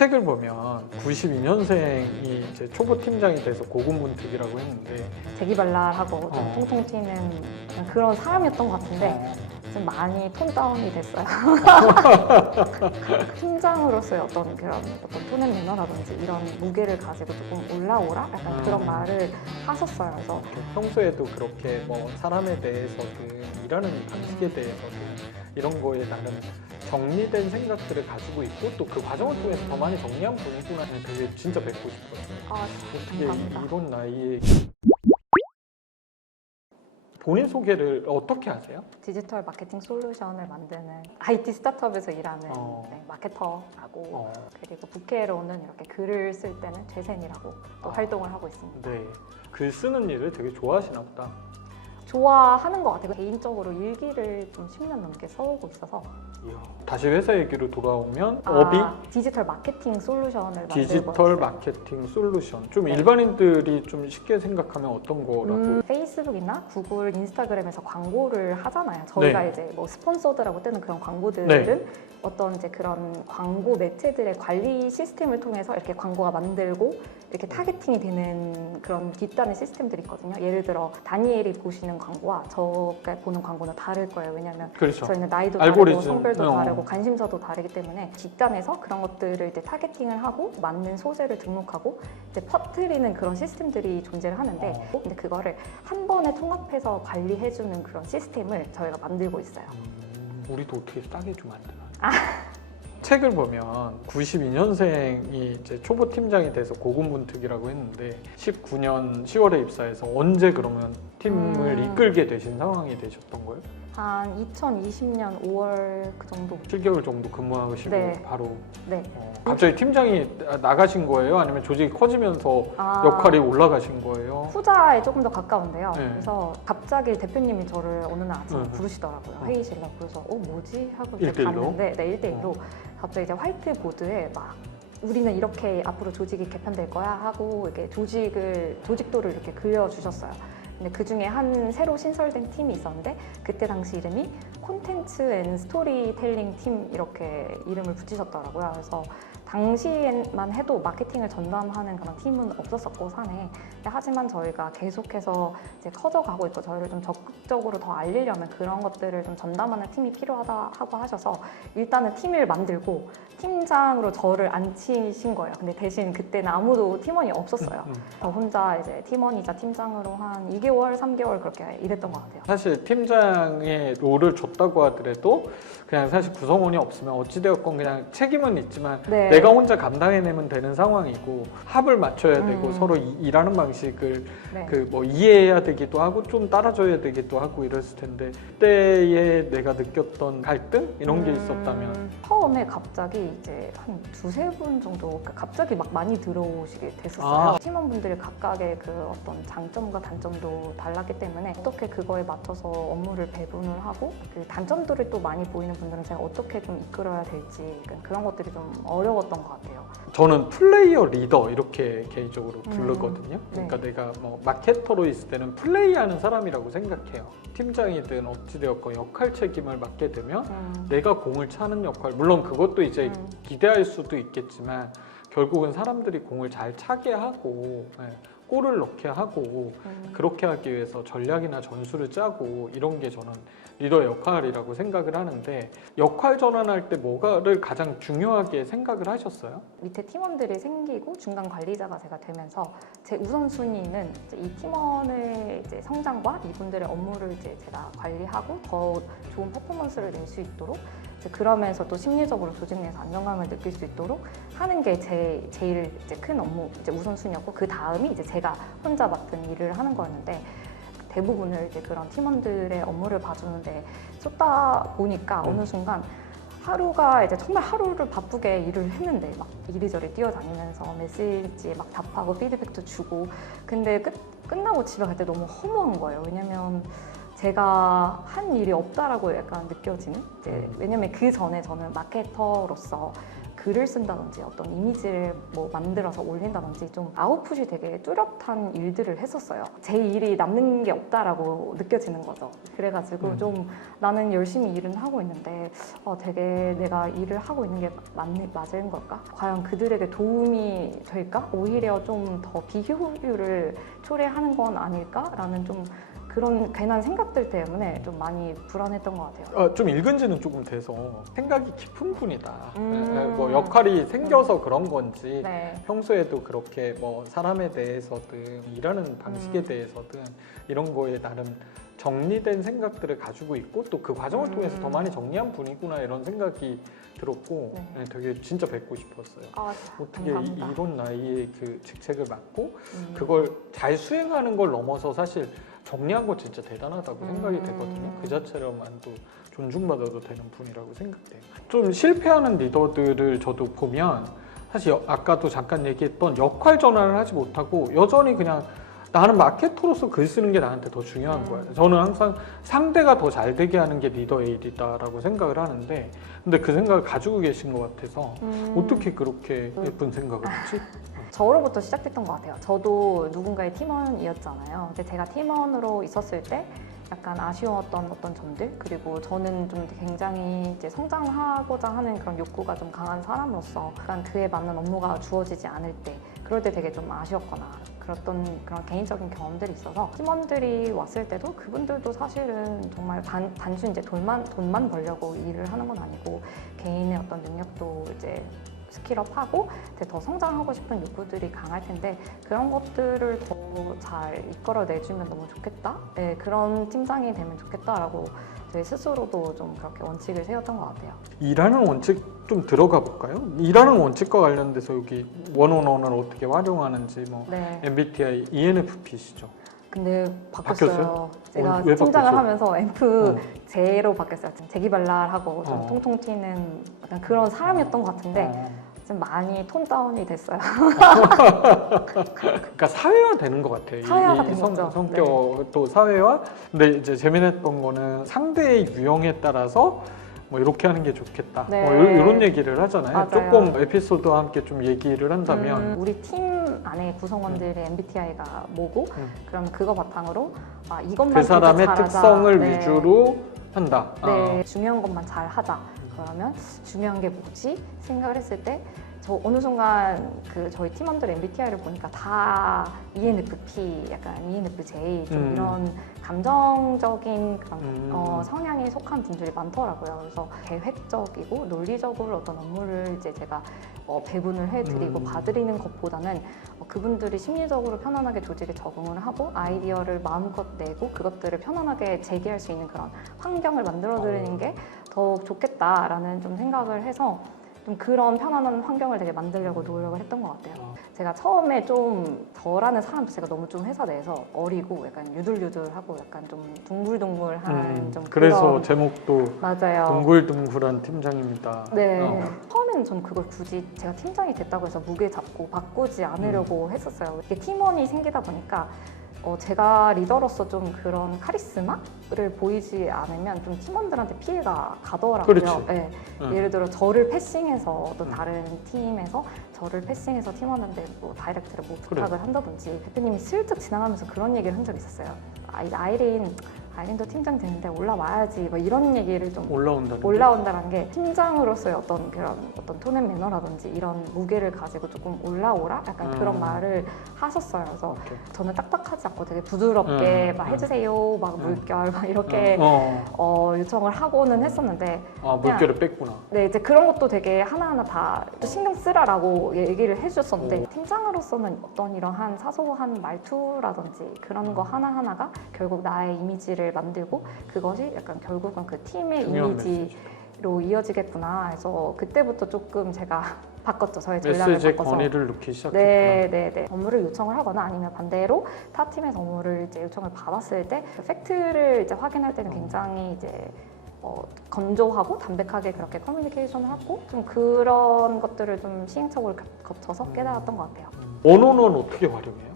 책을 보면 92년생이 이제 초보 팀장이 돼서 고군분투기라고 했는데 재기발랄하고 좀 어. 통통 튀는 그냥 그런 사람이었던 것 같은데 좀 많이 톤 다운이 됐어요. 팀장으로서의 어떤 그런 어떤 톤앤 매너라든지 이런 무게를 가지고 조금 올라오라 약간 음. 그런 말을 하셨어요. 그래서 평소에도 그렇게 뭐 사람에 대해서든 일하는 방식에 대해서든 이런 거에 나름 정리된 생각들을 가지고 있고 또 그 과정을 통해서 더 많이 정리한 분이구나 되게 진짜 뵙고 싶어요. 아, 어떻게 감사합니다. 이런 나이에 본인 소개를 어떻게 하세요? 디지털 마케팅 솔루션을 만드는 IT 스타트업에서 일하는 어. 네, 마케터라고 어, 그리고 부캐로는 이렇게 글을 쓸 때는 재생이라고 또 아. 활동을 하고 있습니다. 네. 글 쓰는 일을 되게 좋아하시나 보다. 좋아하는 것 같아요. 개인적으로 일기를 좀 10년 넘게 써오고 있어서 이야. 다시 회사 얘기로 돌아오면 아, 업이 디지털 마케팅 솔루션을 디지털. 마케팅 솔루션. 좀 네. 일반인들이 좀 쉽게 생각하면 어떤 거라고? 음, 페이스북이나 구글, 인스타그램에서 광고를 하잖아요. 저희가 네. 이제 뭐 스폰서드라고 뜨는 그런 광고들은 어떤 이제 그런 광고 매체들의 관리 시스템을 통해서 이렇게 광고가 만들고 이렇게 타겟팅이 되는 그런 뒷단의 시스템들이 있거든요. 예를 들어 다니엘이 보시는 광고와 저가 보는 광고는 다를 거예요. 왜냐하면 그렇죠. 저희는 나이도 알고리즘. 다르고 성별도 어. 다르고 관심사도 다르기 때문에 뒷단에서 그런 것들을 이제 타겟팅을 하고 맞는 소재를 등록하고 이제 퍼뜨리는 그런 시스템들이 존재를 하는데 어. 근데 그거를 한 번에 통합해서 관리해주는 그런 시스템을 저희가 만들고 있어요. 음, 우리도 어떻게 싸게 좀 만드나? 아. 책을 보면 92년생이 이제 초보 팀장이 돼서 고군분투기라고 했는데 19년 10월에 입사해서 언제 그러면 팀을 음. 이끌게 되신 상황이 되셨던 거예요? 한 2020년 5월 그 정도. 7개월 정도 근무하시고 네. 바로 네. 어, 갑자기 팀장이 나- 나가신 거예요? 아니면 조직이 커지면서 아, 역할이 올라가신 거예요? 후자에 조금 더 가까운데요. 네. 그래서 갑자기 대표님이 저를 어느 날 아침에 네. 부르시더라고요. 어. 회의실로. 그래서 어 뭐지 하고 이제? 갔는데 네 1대1로 갑자기 이제 화이트보드에 막 우리는 이렇게 앞으로 조직이 개편될 거야 하고 이렇게 조직을 조직도를 이렇게 그려 주셨어요. 근데 그 중에 한 새로 신설된 팀이 있었는데 그때 당시 이름이 콘텐츠 앤 스토리텔링 팀 이렇게 이름을 붙이셨더라고요. 그래서 당시에만 해도 마케팅을 전담하는 그런 팀은 없었었고 산에 하지만 저희가 계속해서 이제 커져가고 있고 저희를 좀 적극적으로 더 알리려면 그런 것들을 좀 전담하는 팀이 필요하다 하고 하셔서 일단은 팀을 만들고 팀장으로 저를 앉히신 거예요. 근데 대신 그때는 아무도 팀원이 없었어요. 음. 저 혼자 이제 팀원이자 팀장으로 한 2개월, 3개월 그렇게 일했던 것 같아요. 사실 팀장의 롤을 줬다고 하더라도 그냥 사실 구성원이 없으면 어찌되었건 그냥 책임은 있지만 네. 내가 혼자 감당해내면 되는 상황이고 합을 맞춰야 되고 음. 서로 이- 일하는 방식을 네. 그뭐 이해해야 되기도 하고 좀 따라줘야 되기도 하고 이랬을 텐데 그때에 내가 느꼈던 갈등 이런 게 음, 있었다면 처음에 갑자기 이제 한 두세 분 정도 갑자기 막 많이 들어오시게 됐었어요. 아. 팀원분들이 각각의 그 어떤 장점과 단점도 달랐기 때문에 어떻게 그거에 맞춰서 업무를 배분을 하고 그 단점들을 또 많이 보이는 분들은 제가 어떻게 좀 이끌어야 될지 그런 것들이 좀 어려웠 던 것 같아요. 저는 플레이어 리더 이렇게 개인적으로 음. 부르거든요. 네. 그러니까 내가 뭐 마케터로 있을 때는 플레이하는 사람이라고 생각해요. 팀장이든 어찌되었건 역할 책임을 맡게 되면 음. 내가 공을 차는 역할 물론 그것도 이제 음. 기대할 수도 있겠지만 결국은 사람들이 공을 잘 차게 하고 예, 골을 넣게 하고 음. 그렇게 하기 위해서 전략이나 전술을 짜고 이런 게 저는 리더의 역할이라고 생각을 하는데 역할 전환할 때 뭐가를 가장 중요하게 생각을 하셨어요? 밑에 팀원들이 생기고 중간 관리자가 제가 되면서 제 우선순위는 이제 이 팀원의 이제 성장과 이분들의 업무를 이제 제가 관리하고 더 좋은 퍼포먼스를 낼 수 있도록 그러면서 또 심리적으로 조직 내에서 안정감을 느낄 수 있도록 하는 게 제 제일 이제 큰 업무 이제 우선순위였고 그 다음이 이제 제가 혼자 맡은 일을 하는 거였는데 대부분을 이제 그런 팀원들의 업무를 봐주는데 쏟다 보니까 음. 어느 순간 하루가 이제 정말 하루를 바쁘게 일을 했는데 막 이리저리 뛰어다니면서 메시지에 막 답하고 피드백도 주고 근데 끝, 끝나고 집에 갈 때 너무 허무한 거예요. 왜냐면 제가 한 일이 없다라고 약간 느껴지는 이제 왜냐면 그 전에 저는 마케터로서 글을 쓴다든지 어떤 이미지를 뭐 만들어서 올린다든지 좀 아웃풋이 되게 뚜렷한 일들을 했었어요. 제 일이 남는 게 없다라고 느껴지는 거죠. 그래가지고 음. 좀 나는 열심히 일은 하고 있는데 어, 되게 내가 일을 하고 있는 게 맞, 맞은 걸까? 과연 그들에게 도움이 될까? 오히려 좀 더 비효율을 초래하는 건 아닐까라는 좀 그런 괜한 생각들 때문에 좀 많이 불안했던 것 같아요. 어, 좀 읽은 지는 조금 돼서 생각이 깊은 분이다. 음. 예, 뭐 역할이 생겨서 그런 건지 네. 평소에도 그렇게 뭐 사람에 대해서든 일하는 방식에 음. 대해서든 이런 거에 나름 정리된 생각들을 가지고 있고 또 그 과정을 음. 통해서 더 많이 정리한 분이구나 이런 생각이 들었고 네. 예, 되게 진짜 뵙고 싶었어요. 아, 어떻게 이. 이런 나이에 그 직책을 맡고 음. 그걸 잘 수행하는 걸 넘어서 사실 정리한 거 진짜 대단하다고 생각이 음. 되거든요. 그 자체로만도 존중받아도 되는 분이라고 생각돼요. 좀 실패하는 리더들을 저도 보면 사실 여- 아까도 잠깐 얘기했던 역할 전환을 하지 못하고 여전히 그냥 나는 마케터로서 글 쓰는 게 나한테 더 중요한 음. 거예요. 저는 항상 상대가 더 잘 되게 하는 게 리더의 일이다라고 생각을 하는데 근데 그 생각을 가지고 계신 것 같아서 음. 어떻게 그렇게 예쁜 생각을 했지? 저로부터 시작됐던 것 같아요. 저도 누군가의 팀원이었잖아요. 근데 제가 팀원으로 있었을 때 약간 아쉬웠던 어떤 점들 그리고 저는 좀 굉장히 이제 성장하고자 하는 그런 욕구가 좀 강한 사람으로서 약간 그에 맞는 업무가 주어지지 않을 때 그럴 때 되게 좀 아쉬웠거나 그랬던 그런 개인적인 경험들이 있어서 팀원들이 왔을 때도 그분들도 사실은 정말 단, 단순히 이제 돈만 돈만 벌려고 일을 하는 건 아니고 개인의 어떤 능력도 이제 스킬업하고 이제 더 성장하고 싶은 욕구들이 강할 텐데 그런 것들을 더 잘 이끌어 내주면 너무 좋겠다. 네, 그런 팀장이 되면 좋겠다라고 저희 스스로도 좀 그렇게 원칙을 세웠던 것 같아요. 일하는 원칙 좀 들어가 볼까요? 일하는 원칙과 관련돼서 여기 원원원을 어떻게 활용하는지 뭐 네. MBTI ENFP시죠. 근데 바뀌었어요. 바뀌었어요? 제가 어, 왜 팀장을 바뀌었어요? 하면서 앰프 어. 제로 바뀌었어요. 좀 재기발랄하고 좀 어. 통통 튀는 약간 그런 사람이었던 것 같은데 어. 좀 많이 톤 다운이 됐어요. 그러니까 사회화 되는 것 같아요. 이- 사회화가 이된 성, 거죠. 성격 또 사회화. 근데 이제 재미났던 거는 상대의 유형에 따라서 뭐 이렇게 하는 게 좋겠다. 네. 뭐 이런 얘기를 하잖아요. 맞아요. 조금 에피소드와 함께 좀 얘기를 한다면 음, 우리 팀 안에 구성원들의 MBTI가 뭐고 음. 그럼 그거 바탕으로 아, 이것만 그 사람의 잘하자. 특성을 네. 위주로 한다. 네, 중요한 것만 잘 하자. 그러면 중요한 게 뭐지? 생각을 했을 때 저 어느 순간 그 저희 팀원들 MBTI를 보니까 다 ENFP, 약간 ENFJ 좀 음. 이런 감정적인 그런 음. 어, 성향에 속한 분들이 많더라고요. 그래서 계획적이고 논리적으로 어떤 업무를 이제 제가 어, 배분을 해드리고 음. 봐드리는 것보다는 어, 그분들이 심리적으로 편안하게 조직에 적응을 하고 아이디어를 마음껏 내고 그것들을 편안하게 제기할 수 있는 그런 환경을 만들어드리는 어. 게 더 좋겠다라는 좀 생각을 해서 좀 그런 편안한 환경을 되게 만들려고 노력을 했던 것 같아요. 어. 제가 처음에 좀 저라는 사람도 제가 너무 좀 회사 내에서 어리고 약간 유들유들하고 약간 좀 둥글둥글한 음, 좀 그래서 그런 제목도 맞아요. 둥글둥글한 팀장입니다. 네. 어. 처음에는 전 그걸 굳이 제가 팀장이 됐다고 해서 무게 잡고 바꾸지 않으려고 음. 했었어요. 이게 팀원이 생기다 보니까 어, 제가 리더로서 좀 그런 카리스마를 보이지 않으면 좀 팀원들한테 피해가 가더라고요. 그렇지. 네. 응. 예를 들어 저를 패싱해서 또 음. 다른 팀에서 저를 패싱해서 팀원한테 뭐 다이렉트를 뭐 그래. 부탁을 한다든지 대표님이 슬쩍 지나가면서 그런 얘기를 한 적이 있었어요. 아이, 아이린, 아이린도 팀장 되는데 올라와야지 뭐 이런 얘기를 좀 올라온다는 게? 올라온다는 게 팀장으로서의 어떤 그런 어떤 톤앤 매너라든지 이런 무게를 가지고 조금 올라오라 약간 음. 그런 말을 하셨어요. 그래서 오케이. 저는 딱딱하지 않고 되게 부드럽게 음, 막 음. 해주세요, 막 음. 물결 막 이렇게 어, 어, 요청을 하고는 했었는데 아 물결을 뺐구나. 네, 이제 그런 것도 되게 하나하나 다 신경 쓰라라고 얘기를 해주셨는데 오. 팀장으로서는 어떤 이러한 사소한 말투라든지 그런 거 음. 하나 하나가 결국 나의 이미지를 만들고 그것이 약간 결국은 그 팀의 중요한 이미지로 메시지. 이어지겠구나 해서 그때부터 조금 제가 바꿨죠. 저의 전략을 메시지에 바꿔서. 건의를 넣기 시작했구나. 네, 네, 네. 업무를 요청을 하거나 아니면 반대로 타 팀에서 업무를 이제 요청을 받았을 때그 팩트를 이제 확인할 때는 음. 굉장히 이제 어, 건조하고 담백하게 그렇게 커뮤니케이션을 하고 좀 그런 것들을 좀 시행착오를 겹- 거쳐서 음. 깨달았던 것 같아요. 원원원 어떻게 활용해요?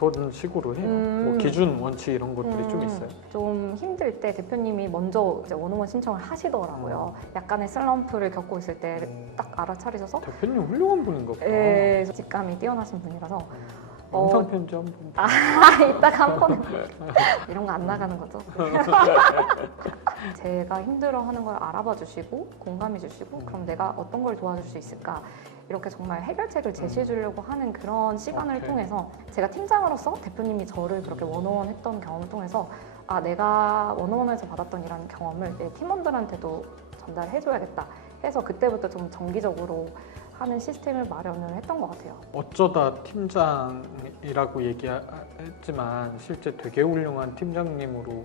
어떤 식으로 해요? 음. 뭐 기준 원칙 이런 것들이 좀 음, 있어요. 좀 힘들 때 대표님이 먼저 이제 원어원 신청을 하시더라고요. 약간의 슬럼프를 겪고 있을 때딱 음. 알아차리셔서 대표님 훌륭한 분인가 보다. 예, 직감이 뛰어나신 분이라서 어. 영상 편지 한 번. 아, 이따가 한 번은 이런 거 안 나가는 거죠. 제가 힘들어하는 걸 알아봐 주시고 공감해 주시고 그럼 내가 어떤 걸 도와줄 수 있을까 이렇게 정말 해결책을 제시해 주려고 하는 그런 시간을 오케이. 통해서 제가 팀장으로서 대표님이 저를 그렇게 원어원 했던 경험을 통해서 아 내가 원어원에서 받았던 이런 경험을 내 팀원들한테도 전달해 줘야겠다 해서 그때부터 좀 정기적으로 하는 시스템을 마련을 했던 것 같아요. 어쩌다 팀장이라고 얘기했지만 실제 되게 훌륭한 팀장님으로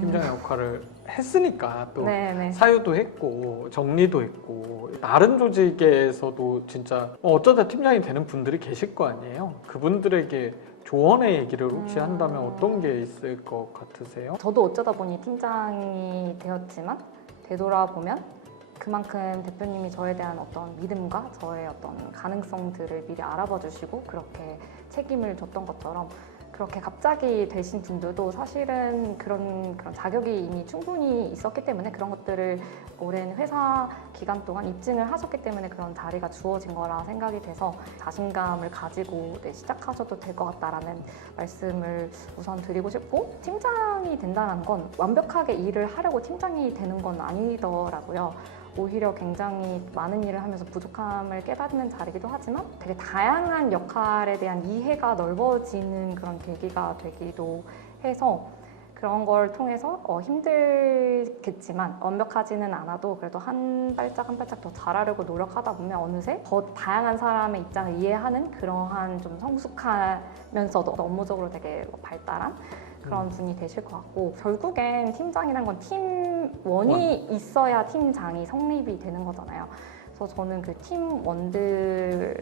팀장 역할을 했으니까 또 음. 네네. 사유도 했고 정리도 했고 다른 조직에서도 진짜 어쩌다 팀장이 되는 분들이 계실 거 아니에요. 그분들에게 조언의 얘기를 혹시 음. 한다면 어떤 게 있을 것 같으세요? 저도 어쩌다 보니 팀장이 되었지만 되돌아보면 그만큼 대표님이 저에 대한 어떤 믿음과 저의 어떤 가능성들을 미리 알아봐 주시고 그렇게 책임을 줬던 것처럼 그렇게 갑자기 되신 분들도 사실은 그런 그런 자격이 이미 충분히 있었기 때문에 그런 것들을 오랜 회사 기간 동안 입증을 하셨기 때문에 그런 자리가 주어진 거라 생각이 돼서 자신감을 가지고 네, 시작하셔도 될 것 같다라는 말씀을 우선 드리고 싶고 팀장이 된다는 건 완벽하게 일을 하려고 팀장이 되는 건 아니더라고요. 오히려 굉장히 많은 일을 하면서 부족함을 깨닫는 자리이기도 하지만 되게 다양한 역할에 대한 이해가 넓어지는 그런 계기가 되기도 해서 그런 걸 통해서 어, 힘들겠지만 완벽하지는 않아도 그래도 한 발짝 한 발짝 더 잘하려고 노력하다 보면 어느새 더 다양한 사람의 입장을 이해하는 그러한 좀 성숙하면서도 업무적으로 되게 뭐 발달한 그런 분이 되실 것 같고 결국엔 팀장이란 건 팀원이 있어야 팀장이 성립이 되는 거잖아요. 그래서 저는 그 팀원들의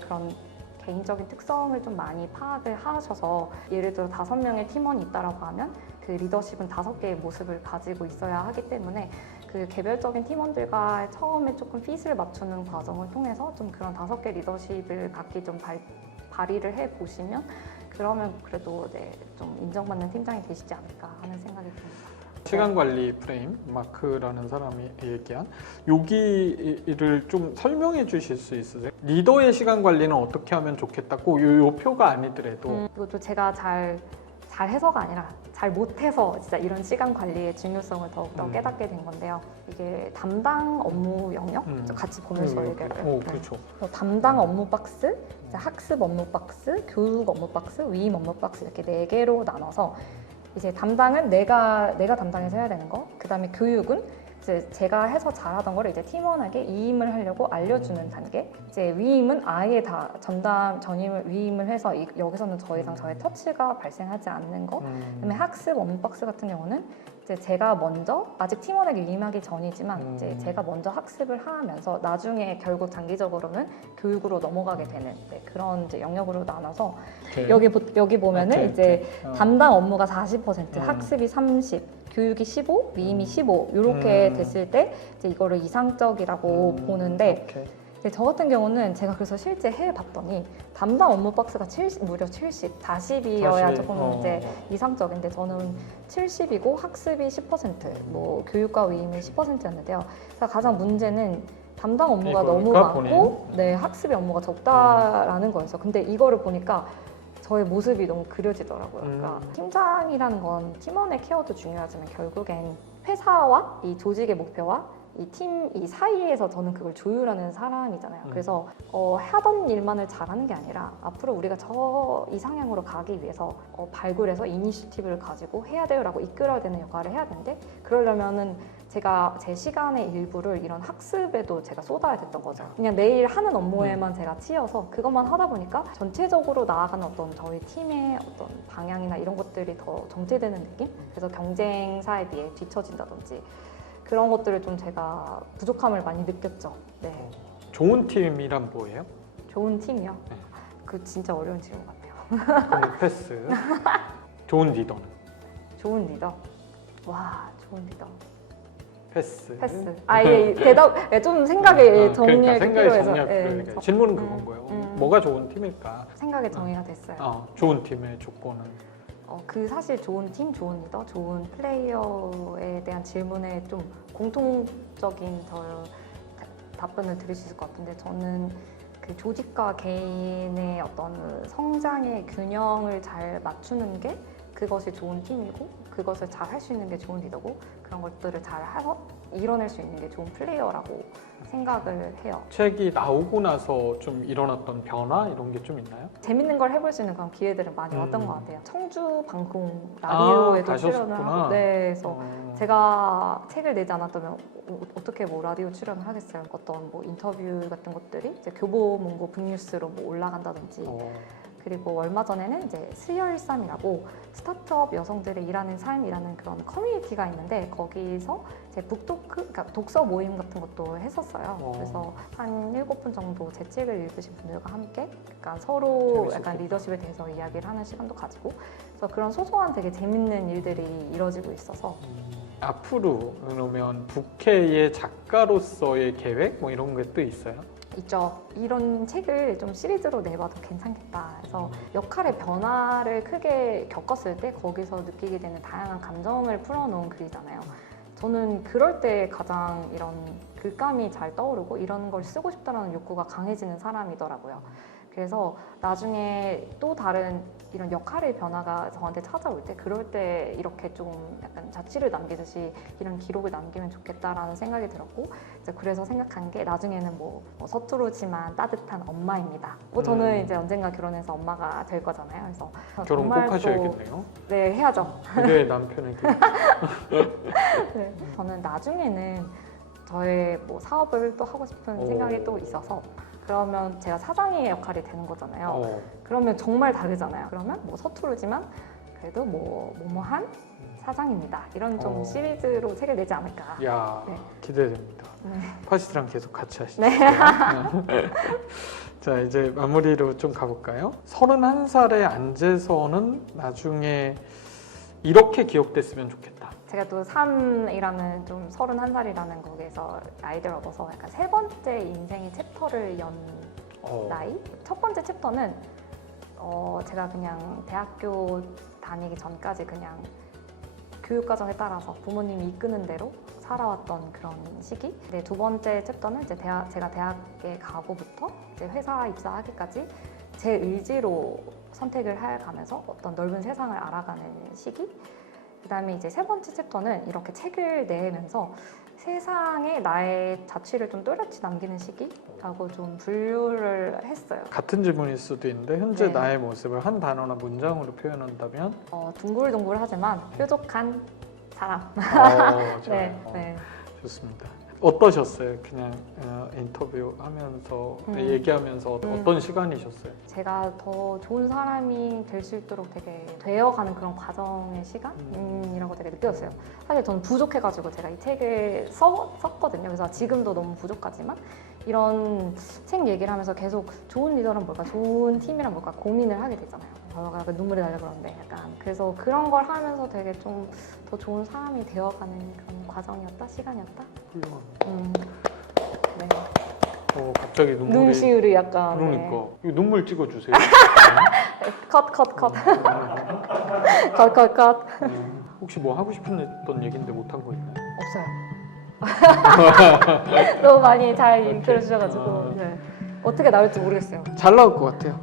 그런 개인적인 특성을 좀 많이 파악을 하셔서 예를 들어 다섯 명의 팀원이 있다라고 하면 그 리더십은 다섯 개의 모습을 가지고 있어야 하기 때문에 그 개별적인 팀원들과 처음에 조금 핏을 맞추는 과정을 통해서 좀 그런 다섯 개 리더십을 각기 좀 발, 발휘를 해 보시면 그러면 그래도 네, 좀 인정받는 팀장이 되시지 않을까 하는 생각이 듭니다. 시간 관리 프레임 마크라는 사람이 얘기한 여기를 좀 설명해 주실 수 있으세요? 리더의 시간 관리는 어떻게 하면 좋겠다. 꼭 요, 요 표가 아니더라도 음, 이것도 제가 잘, 잘 해서가 아니라 잘 못해서 진짜 이런 시간 관리의 중요성을 더욱더 음. 깨닫게 된 건데요. 이게 담당 업무 영역 음. 같이 보면서 음, 얘기할까요? 오, 네. 그렇죠. 그래서 담당 업무 박스, 학습 업무 박스, 교육 업무 박스, 위임 업무 박스 이렇게 네 개로 나눠서 이제 담당은 내가 내가 담당해서 해야 되는 거, 그다음에 교육은 이제 제가 해서 잘하던 거를 이제 팀원에게 이임을 하려고 알려주는 단계. 이제 위임은 아예 다 전담 전임을 위임을 해서 이- 여기서는 더 이상 저의 터치가 발생하지 않는 거. 음. 그다음에 학습 업무 박스 같은 경우는 이제 제가 먼저 아직 팀원에게 위임하기 전이지만 음. 이제 제가 먼저 학습을 하면서 나중에 결국 장기적으로는 교육으로 넘어가게 되는 네, 그런 이제 영역으로 나눠서 오케이. 여기 보, 여기 보면은 오케이, 이제 오케이. 어. 담당 업무가 40%, 음. 학습이 30, 교육이 15, 위임이 15 이렇게 음. 됐을 때 이제 이거를 이상적이라고 음, 보는데 오케이. 근데 저 같은 경우는 제가 그래서 실제 해봤더니 담당 업무 박스가 70, 무려 70, 40이어야 40, 조금 어. 이제 이상적인데 저는 70이고 학습이 10%, 뭐 교육과 위임이 10%였는데요. 그래서 가장 문제는 담당 업무가 너무 많고, 네 학습의 업무가 적다라는 거였어. 근데 이거를 보니까 저의 모습이 너무 그려지더라고요. 그러니까 음. 팀장이라는 건 팀원의 케어도 중요하지만 결국엔 회사와 이 조직의 목표와 이 팀 이 사이에서 저는 그걸 조율하는 사람이잖아요. 음. 그래서 어, 하던 일만을 잘하는 게 아니라 앞으로 우리가 저 이 상향으로 가기 위해서 어, 발굴해서 이니시티브를 가지고 해야 돼요라고 이끌어야 되는 역할을 해야 되는데 그러려면은 제가 제 시간의 일부를 이런 학습에도 제가 쏟아야 됐던 거죠. 그냥 매일 하는 업무에만 제가 치여서 그것만 하다 보니까 전체적으로 나아가는 어떤 저희 팀의 어떤 방향이나 이런 것들이 더 정체되는 느낌? 그래서 경쟁사에 비해 뒤처진다든지 그런 것들을 좀 제가 부족함을 많이 느꼈죠. 네. 좋은 팀이란 뭐예요? 좋은 팀이요? 네. 그 진짜 어려운 질문 같아요. 그럼 패스. 좋은 리더는 좋은 리더. 와, 좋은 리더. 패스. 패스. 아예 대답 예, 좀 생각에 아, 정리할 그러니까 생각에 필요해서 정리할 예, 필요해요. 질문은 그건 음, 거예요. 음. 뭐가 좋은 팀일까? 생각에 정리가 됐어요. 어, 좋은 팀의 조건은 어, 그 사실 좋은 팀, 좋은 리더, 좋은 플레이어에 대한 질문에 좀 공통적인 저 다- 답변을 드릴 수 있을 것 같은데 저는 그 조직과 개인의 어떤 성장의 균형을 잘 맞추는 게 그것이 좋은 팀이고 그것을 잘 할 수 있는 게 좋은 리더고 그런 것들을 잘 해서 이뤄낼 수 있는 게 좋은 플레이어라고 생각을 해요. 책이 나오고 나서 좀 일어났던 변화 이런 게 좀 있나요? 재밌는 걸 해볼 수 있는 그런 기회들은 많이 음. 왔던 것 같아요. 청주 방송 아, 라디오에도 가셨었구나. 출연을 하고, 네, 그래서 어, 제가 책을 내지 않았다면 어, 어떻게 뭐 라디오 출연을 하겠어요? 어떤 뭐 인터뷰 같은 것들이 이제 교보문고 북뉴스로 뭐 올라간다든지 어, 그리고 얼마 전에는 이제 수혈삼이라고 스타트업 여성들의 일하는 삶이라는 그런 커뮤니티가 있는데 거기서 이제 북토크, 그러니까 독서 모임 같은 것도 했었어요. 어. 그래서 한 일곱 분 정도 제 책을 읽으신 분들과 함께 약간 서로 재밌었겠다. 약간 리더십에 대해서 이야기를 하는 시간도 가지고 그래서 그런 소소한 되게 재밌는 일들이 이뤄지고 있어서 음, 앞으로 그러면 부캐의 작가로서의 계획 뭐 이런 게또 있어요? 있죠. 이런 책을 좀 시리즈로 내봐도 괜찮겠다. 그래서 역할의 변화를 크게 겪었을 때 거기서 느끼게 되는 다양한 감정을 풀어놓은 글이잖아요. 저는 그럴 때 가장 이런 글감이 잘 떠오르고 이런 걸 쓰고 싶다는 욕구가 강해지는 사람이더라고요. 그래서 나중에 또 다른 이런 역할의 변화가 저한테 찾아올 때 그럴 때 이렇게 좀 약간 자취를 남기듯이 이런 기록을 남기면 좋겠다라는 생각이 들었고 이제 그래서 생각한 게 나중에는 뭐, 뭐 서투르지만 따뜻한 엄마입니다. 뭐 저는 음. 이제 언젠가 결혼해서 엄마가 될 거잖아요. 그래서 결혼 꼭 정말 또- 하셔야겠네요. 네 해야죠. 그대의 남편에게 네. 저는 나중에는 저의 뭐 사업을 또 하고 싶은 오. 생각이 또 있어서 그러면 제가 사장의 역할이 되는 거잖아요. 어, 그러면 정말 다르잖아요. 그러면 뭐 서투르지만 그래도 뭐 뭐뭐한 사장입니다. 이런 좀 어. 시리즈로 책을 내지 않을까. 야 네. 기대됩니다. 네. 파시트랑 계속 같이 하시죠. 네. 자 이제 마무리로 좀 가볼까요? 31살의 안재선은 나중에 이렇게 기억됐으면 좋겠다. 제가 또 3이라는 좀 31살이라는 거기에서 아이디어를 얻어서 약간 세 번째 인생의 챕터를 연 어, 나이? 첫 번째 챕터는 어, 제가 그냥 대학교 다니기 전까지 그냥 교육과정에 따라서 부모님이 이끄는 대로 살아왔던 그런 시기. 네, 두 번째 챕터는 이제 대학, 제가 대학에 가고부터 이제 회사 입사하기까지 제 의지로 선택을 해가면서 어떤 넓은 세상을 알아가는 시기. 그 다음에 이제 세 번째 챕터는 이렇게 책을 내면서 세상에 나의 자취를 좀 또렷이 남기는 시기라고 좀 분류를 했어요. 같은 질문일 수도 있는데 현재 네. 나의 모습을 한 단어나 문장으로 표현한다면 어, 둥글둥글하지만 뾰족한 사람. 어. 네, 어, 네. 좋습니다. 어떠셨어요? 그냥 어, 인터뷰 하면서 음. 얘기하면서 음. 어떤 시간이셨어요? 제가 더 좋은 사람이 될 수 있도록 되게 되어가는 그런 과정의 시간이라고 되게 느꼈어요. 사실 저는 부족해가지고 제가 이 책을 써, 썼거든요. 그래서 지금도 너무 부족하지만 이런 책 얘기를 하면서 계속 좋은 리더란 뭘까, 좋은 팀이란 뭘까 고민을 하게 되잖아요. 저가 약간 눈물이 나려 그러는데 약간 그래서 그런 걸 하면서 되게 좀 더 좋은 사람이 되어가는 그런 과정이었다, 시간이었다. 훌륭한. 음, 네. 어, 갑자기 눈물이 눈시울이 약간 그러니까 네. 이거 눈물 찍어주세요. 컷, 컷, 컷, 컷, 컷, 컷. 음, 혹시 뭐 하고 싶었던 얘기인데 못 한 거 있나요? 없어요. 너무 많이 잘 이끌어 주셔가지고 네. 어떻게 나올지 모르겠어요. 잘 나올 것 같아요.